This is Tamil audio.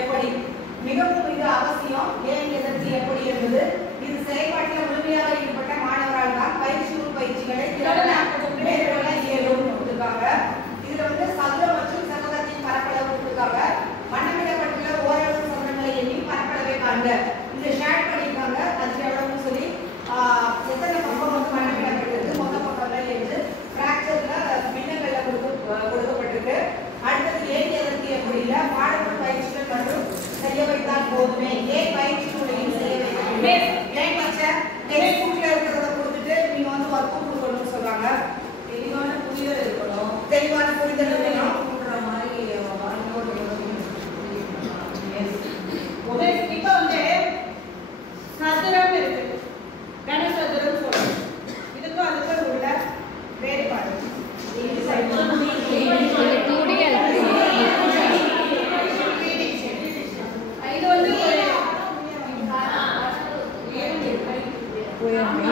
எப்படி மிகவும் இது அவசியம். ஏன் எதற்கு எப்படி என்பது இது செயல்பாட்டில் முழுமையாக ஈடுபட்ட மாணவரால் தான் பயிற்சிகளை மேற்கொள்ள இயலும் கொடுத்திருக்காங்க. இதுல வந்து சதுர மற்றும் செவ்வகத்தின் பரப்பளவு கொடுத்திருக்காங்க. வண்ணமிடப்பட்டுள்ள ஓரளவு சதுரங்களை எண்ணி பரப்பளவை காண்க. இந்த ஷேர் பண்ணிருக்காங்க. அதுக்கு எவ்வளவுன்னு சொல்லி எத்தனை பக்கம் வந்து வண்ணமிடப்பட்டிருக்கு, மொத்த பக்கங்கள் என்று பிராக்சர்ல பின்னங்கள்ல கொடுக்கப்பட்டிருக்கு. அடுத்தது ஏன் எதற்கு எப்படி இல்ல பாடநூல் பயிற்சிகள் மற்றும் செய்ய வைத்தால் போதுமே. ஏன் பயிற்சி நூலையும் செய்ய வைக்கணுமே. ஏன் டீச்சர் டெக்ஸ்ட் புக்ல இருக்கிறத கொடுத்துட்டு நீங்க வந்து ஒர்க் கொடுக்கணும்னு சொல்றாங்க. தெளிவான புரிதல் இருக்கணும். தெளிவான புரிதல் இருக்கணும். போன்ற மாதிரி இப்போ வந்து சதுரம் இருக்கு, கனசதுரம் சொல்றோம். இதுக்கும் அதுக்கும் உள்ள வேறுபாடு இது வந்து